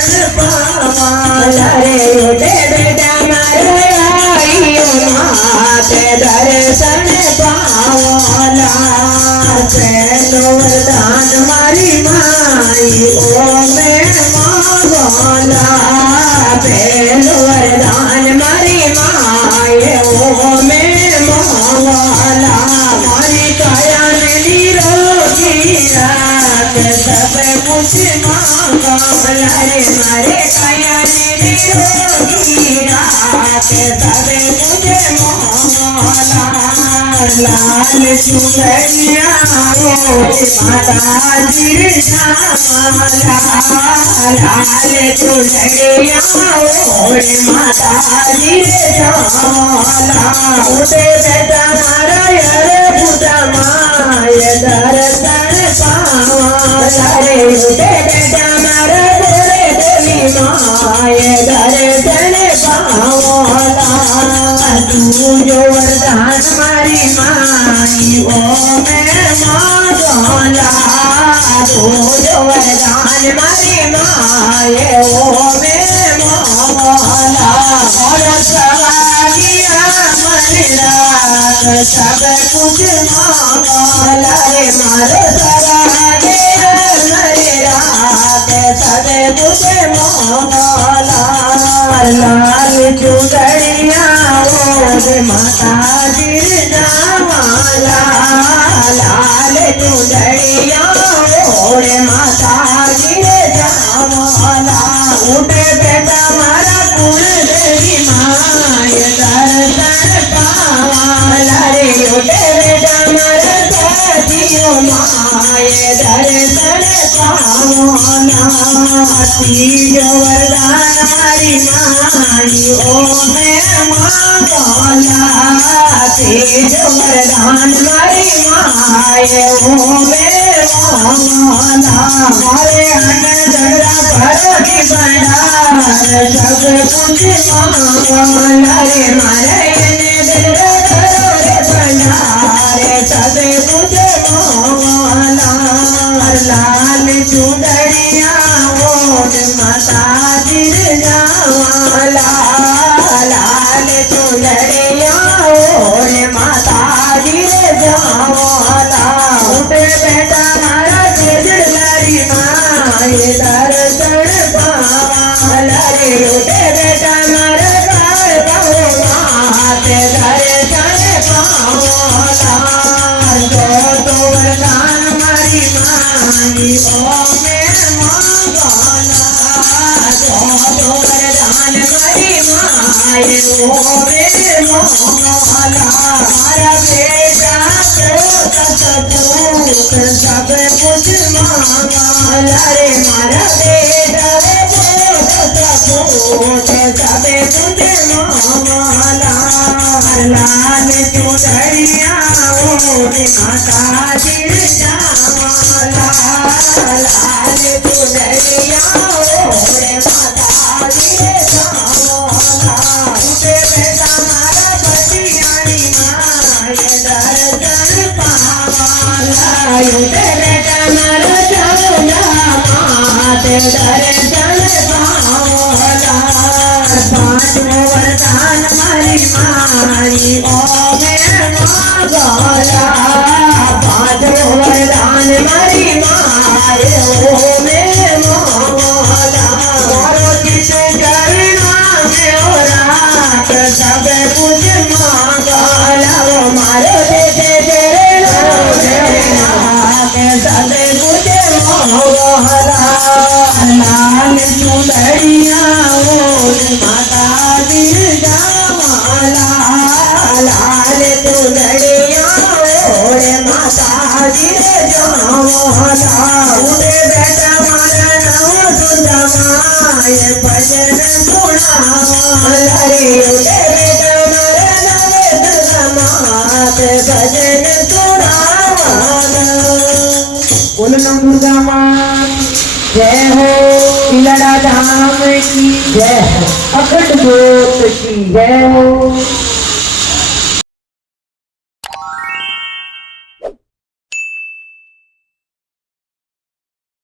दर्शन पावाला रे उठे बेटा मारा आइयो माते दर्शन पावाला पहलो वरदान मारी माई ओ मैं मांगोला पहलो वरदान मारी माई ओ मैं मांगोला मारी काया मेरी रोगी रात सब कुछ मांगोला रे मारे काया मेरी रोगी रात सब कुछ मांगोला लाल चुनरिया माता जी श्यामला लाल चुनरिया माता जी श्यामला उठे बेटा मारा यार पूजा माय दर्शन पावाला रे उठे बेटा मारा गोरे देवी माय दर्शन पावाला तू जो वरदान मारी माई ओ मैं मांगोला तू जो वरदान मारी माई ओ मैं मांगोला और सवालिया मरा सब कुछ मांगोला रे मारो सवालिया मरा सब कुछ मांगोला लाल चुनरिया माता जी श्यामला लाल चुनरिया माता जी श्यामला उठे बेटा मारा कुल देवी माय दर्शन पावाला रे उठे बेटा मारा साथियों माय दर्शन पावाला तीजो वरदान मारी माई ओ मैं मांगोला तीजो वरदान मारी माई ओ मैं मांगोला मारे अन्न झगड़ा भरो की भंडार सब कुछ मांगोला रे मारे अन्न झगड़ा भरो रे भंडार सब कुछ मांगोला लाल चुनरिया माता जी श्यामला लाल चुनरिया माता जी श्यामला उठे बेटा मारा चुनरी माय दर्शन पावाला रे उठे बेटा मारा काल माते दर्शन पावाला जो तो वरदान मारी माई ओ मैं मांगोला जो वरदान मारी माई ओ मैं मांगोला मारा बेटा सपूत सब कुछ मांगोला रे मारा बेटा सपूत सब कुछ मांगोला लाल चुनरिया माता जी श्यामला लाल चुनरिया माता जी श्यामला उठे बेटा मारा बटियानी माय दर्शन पावाला उठे बेटा मारा चौला माते दर्शन पावाला पांचों वरदान मारी माई ओ मैं मांगोला पांचों वरदान मारी माई ओ मैं मांगोला मारो चित चरणा में ओ रात सब कुछ मांगोला वो मारो देते चरणा में सब कुछ मांगोला लाल चुनरिया माता जी श्यामला लाल चुनरिया माता जी श्यामला उठे बेटा मारा नव सुंदमाय भजन सुनावाला रे उठे बेटा मारा नव सुंदमात भजन सुनावाला बोलो नम दुर्गा मां जय हो किलड़ा धाम की जय हो अखंड ज्योत की जय हो।